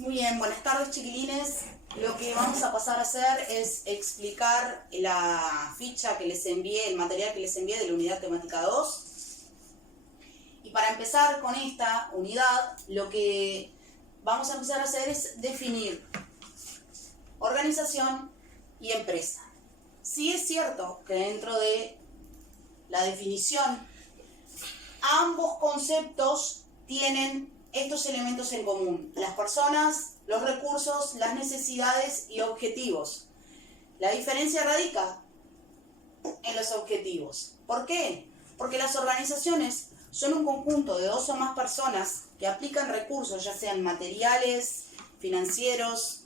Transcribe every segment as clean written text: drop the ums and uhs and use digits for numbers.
Muy bien, buenas tardes chiquilines. Lo que vamos a pasar a hacer es explicar la ficha que les envié, el material que les envié de la unidad temática 2. Y para empezar con esta unidad, lo que vamos a empezar a hacer es definir organización y empresa. Sí es cierto que dentro de la definición, ambos conceptos tienen estos elementos en común: las personas, los recursos, las necesidades y objetivos. La diferencia radica en los objetivos. ¿Por qué? Porque las organizaciones son un conjunto de dos o más personas que aplican recursos, ya sean materiales, financieros,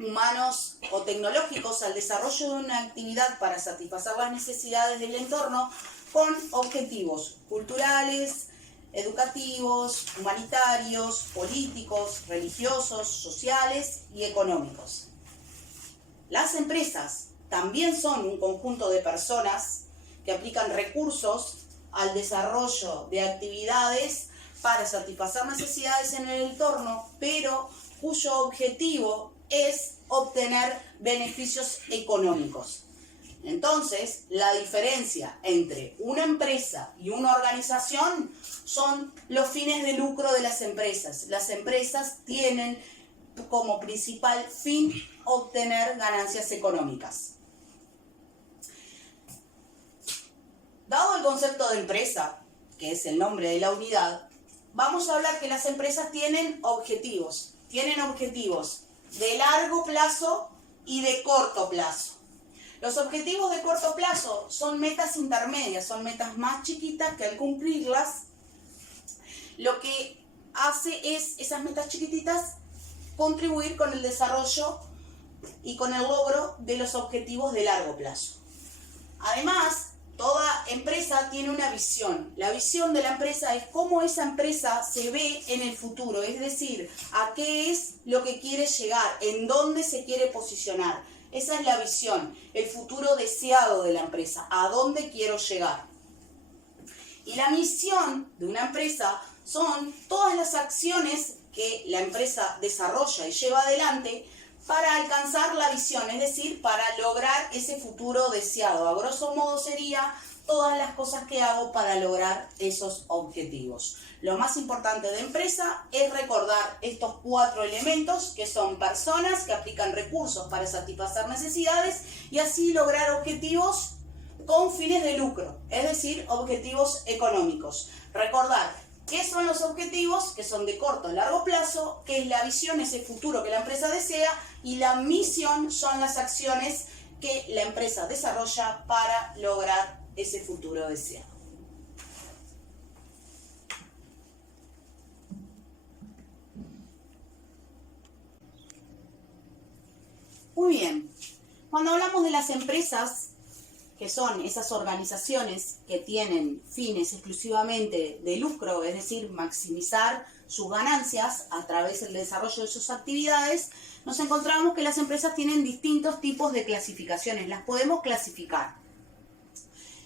humanos o tecnológicos, al desarrollo de una actividad para satisfacer las necesidades del entorno con objetivos culturales, educativos, humanitarios, políticos, religiosos, sociales y económicos. Las empresas también son un conjunto de personas que aplican recursos al desarrollo de actividades para satisfacer necesidades en el entorno, pero cuyo objetivo es obtener beneficios económicos. Entonces, la diferencia entre una empresa y una organización son los fines de lucro de las empresas. Las empresas tienen como principal fin obtener ganancias económicas. Dado el concepto de empresa, que es el nombre de la unidad, vamos a hablar que las empresas tienen objetivos. Tienen objetivos de largo plazo y de corto plazo. Los objetivos de corto plazo son metas intermedias, son metas más chiquitas que al cumplirlas, lo que hace es, esas metas chiquititas, contribuir con el desarrollo y con el logro de los objetivos de largo plazo. Además, toda empresa tiene una visión. La visión de la empresa es cómo esa empresa se ve en el futuro, es decir, a qué es lo que quiere llegar, en dónde se quiere posicionar. Esa es la visión, el futuro deseado de la empresa, a dónde quiero llegar. Y la misión de una empresa son todas las acciones que la empresa desarrolla y lleva adelante para alcanzar la visión, es decir, para lograr ese futuro deseado. A grosso modo sería todas las cosas que hago para lograr esos objetivos. Lo más importante de empresa es recordar estos 4 elementos, que son personas que aplican recursos para satisfacer necesidades y así lograr objetivos con fines de lucro, es decir, objetivos económicos. Recordar qué son los objetivos, que son de corto y largo plazo, qué es la visión, ese futuro que la empresa desea, y la misión son las acciones que la empresa desarrolla para lograr ese futuro deseado. Muy bien, cuando hablamos de las empresas, que son esas organizaciones que tienen fines exclusivamente de lucro, es decir, maximizar sus ganancias a través del desarrollo de sus actividades, nos encontramos que las empresas tienen distintos tipos de clasificaciones. Las podemos clasificar.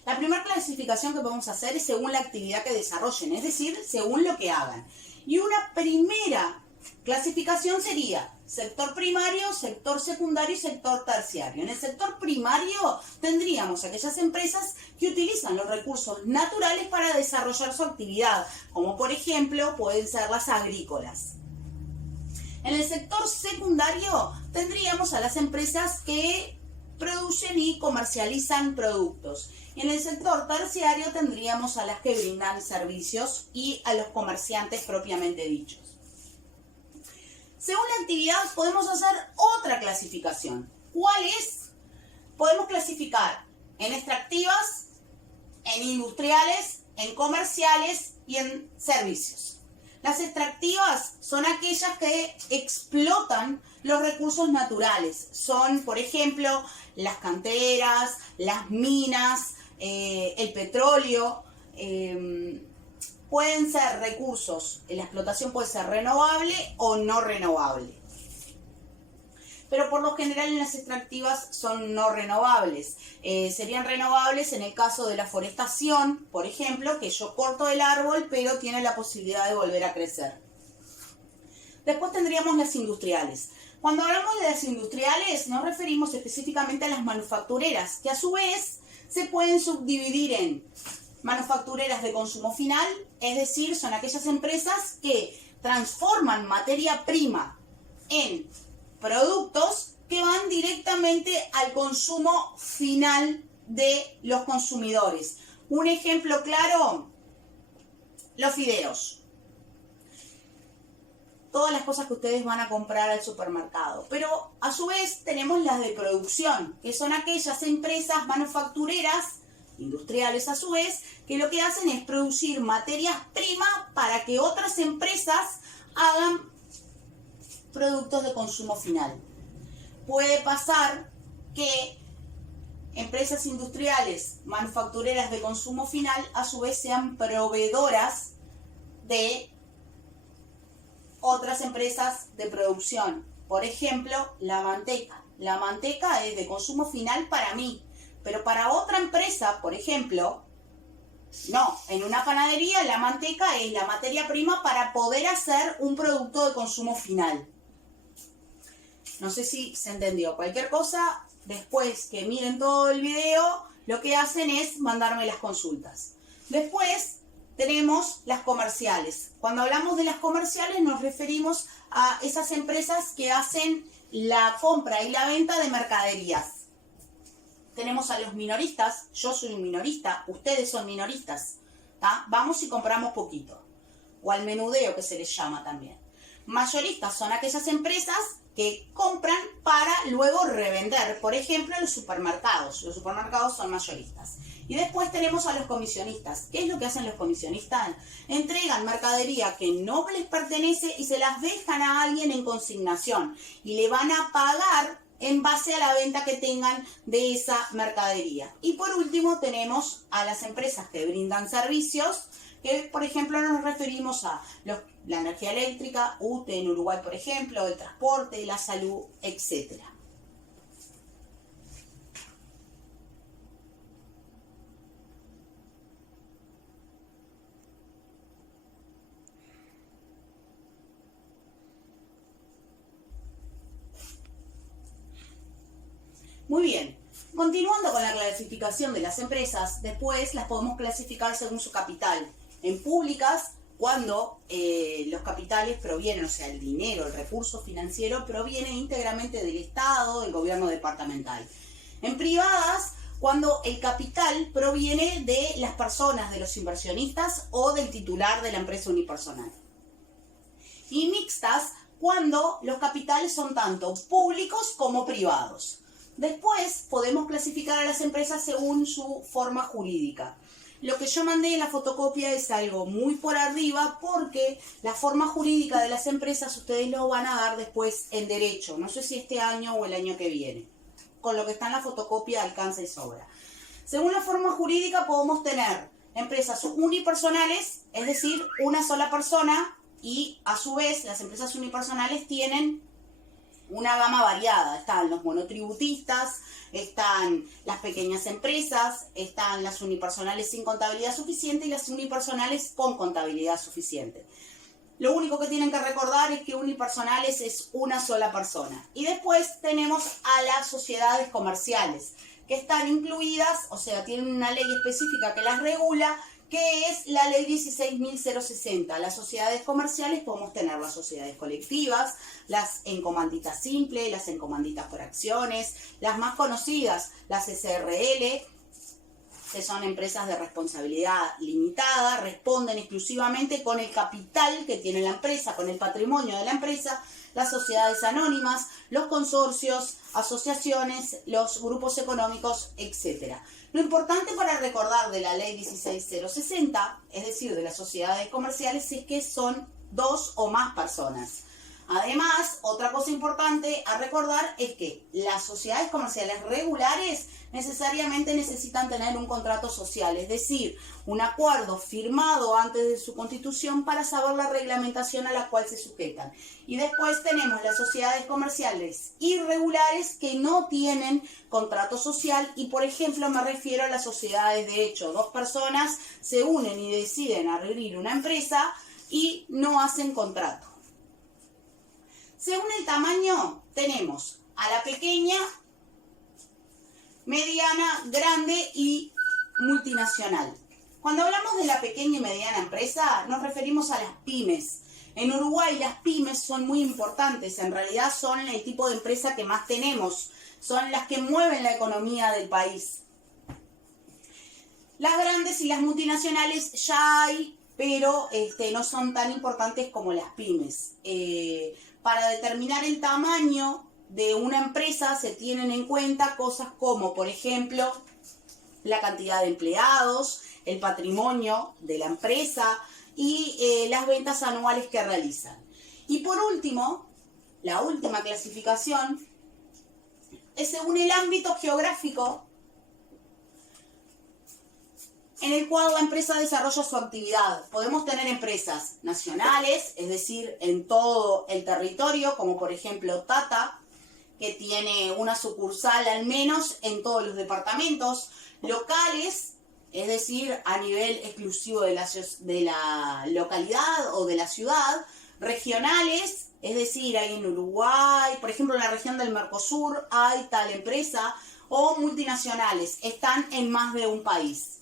La primera clasificación que podemos hacer es según la actividad que desarrollen, es decir, según lo que hagan. Y una primera clasificación sería sector primario, sector secundario y sector terciario. En el sector primario tendríamos aquellas empresas que utilizan los recursos naturales para desarrollar su actividad, como por ejemplo pueden ser las agrícolas. En el sector secundario tendríamos a las empresas que producen y comercializan productos. Y en el sector terciario tendríamos a las que brindan servicios y a los comerciantes propiamente dichos. Según la actividad podemos hacer otra clasificación. ¿Cuál es? Podemos clasificar en extractivas, en industriales, en comerciales y en servicios. Las extractivas son aquellas que explotan los recursos naturales. Son, por ejemplo, las canteras, las minas, el petróleo. Pueden ser recursos, la explotación puede ser renovable o no renovable. Pero por lo general en las extractivas son no renovables. Serían renovables en el caso de la forestación, por ejemplo, que yo corto el árbol pero tiene la posibilidad de volver a crecer. Después tendríamos las industriales. Cuando hablamos de las industriales nos referimos específicamente a las manufactureras, que a su vez se pueden subdividir en manufactureras de consumo final, es decir, son aquellas empresas que transforman materia prima en productos que van directamente al consumo final de los consumidores. Un ejemplo claro, los fideos. Todas las cosas que ustedes van a comprar al supermercado. Pero a su vez tenemos las de producción, que son aquellas empresas manufactureras, industriales a su vez, que lo que hacen es producir materias primas para que otras empresas hagan productos de consumo final. Puede pasar que empresas industriales, manufactureras de consumo final, a su vez sean proveedoras de otras empresas de producción. Por ejemplo, la manteca. La manteca es de consumo final para mí, pero para otra empresa, por ejemplo, no. En una panadería la manteca es la materia prima para poder hacer un producto de consumo final. No sé si se entendió. Cualquier cosa, después que miren todo el video, lo que hacen es mandarme las consultas. Después tenemos las comerciales. Cuando hablamos de las comerciales nos referimos a esas empresas que hacen la compra y la venta de mercaderías. Tenemos a los minoristas, yo soy un minorista, ustedes son minoristas, ¿tá? Vamos y compramos poquito. O al menudeo, que se les llama también. Mayoristas son aquellas empresas que compran para luego revender. Por ejemplo, los supermercados. Los supermercados son mayoristas. Y después tenemos a los comisionistas. ¿Qué es lo que hacen los comisionistas? Entregan mercadería que no les pertenece y se las dejan a alguien en consignación. Y le van a pagar en base a la venta que tengan de esa mercadería. Y por último tenemos a las empresas que brindan servicios, que por ejemplo nos referimos a la energía eléctrica, UTE en Uruguay por ejemplo, el transporte, la salud, etc. Muy bien, continuando con la clasificación de las empresas, después las podemos clasificar según su capital. En públicas, cuando los capitales provienen, o sea, el dinero, el recurso financiero proviene íntegramente del Estado, del gobierno departamental. En privadas, cuando el capital proviene de las personas, de los inversionistas o del titular de la empresa unipersonal. Y mixtas, cuando los capitales son tanto públicos como privados. Después podemos clasificar a las empresas según su forma jurídica. Lo que yo mandé en la fotocopia es algo muy por arriba porque la forma jurídica de las empresas ustedes lo van a dar después en derecho. No sé si este año o el año que viene. Con lo que está en la fotocopia alcanza y sobra. Según la forma jurídica podemos tener empresas unipersonales, es decir, una sola persona, y a su vez las empresas unipersonales tienen una gama variada. Están los monotributistas, están las pequeñas empresas, están las unipersonales sin contabilidad suficiente y las unipersonales con contabilidad suficiente. Lo único que tienen que recordar es que unipersonales es una sola persona. Y después tenemos a las sociedades comerciales, que están incluidas, o sea, tienen una ley específica que las regula, que es la ley 16.060. Las sociedades comerciales podemos tener las sociedades colectivas, las en comandita simple, las en comanditas por acciones, las más conocidas, las SRL, que son empresas de responsabilidad limitada, responden exclusivamente con el capital que tiene la empresa, con el patrimonio de la empresa, las sociedades anónimas, los consorcios, asociaciones, los grupos económicos, etc. Lo importante para recordar de la ley 16.060, es decir, de las sociedades comerciales, es que son 2 o más personas. Además, otra cosa importante a recordar es que las sociedades comerciales regulares necesariamente necesitan tener un contrato social, es decir, un acuerdo firmado antes de su constitución para saber la reglamentación a la cual se sujetan. Y después tenemos las sociedades comerciales irregulares que no tienen contrato social y, por ejemplo, me refiero a las sociedades de hecho. 2 personas se unen y deciden abrir una empresa y no hacen contrato. Según el tamaño, tenemos a la pequeña, mediana, grande y multinacional. Cuando hablamos de la pequeña y mediana empresa, nos referimos a las pymes. En Uruguay las pymes son muy importantes, en realidad son el tipo de empresa que más tenemos, son las que mueven la economía del país. Las grandes y las multinacionales ya hay, pero no son tan importantes como las pymes. Para determinar el tamaño de una empresa se tienen en cuenta cosas como, por ejemplo, la cantidad de empleados, el patrimonio de la empresa y las ventas anuales que realizan. Y por último, la última clasificación es según el ámbito geográfico en el cual la empresa desarrolla su actividad. Podemos tener empresas nacionales, es decir, en todo el territorio, como por ejemplo Tata, que tiene una sucursal al menos en todos los departamentos. Locales, es decir, a nivel exclusivo de la localidad o de la ciudad. Regionales, es decir, hay en Uruguay, por ejemplo, en la región del Mercosur hay tal empresa. O multinacionales, están en más de un país.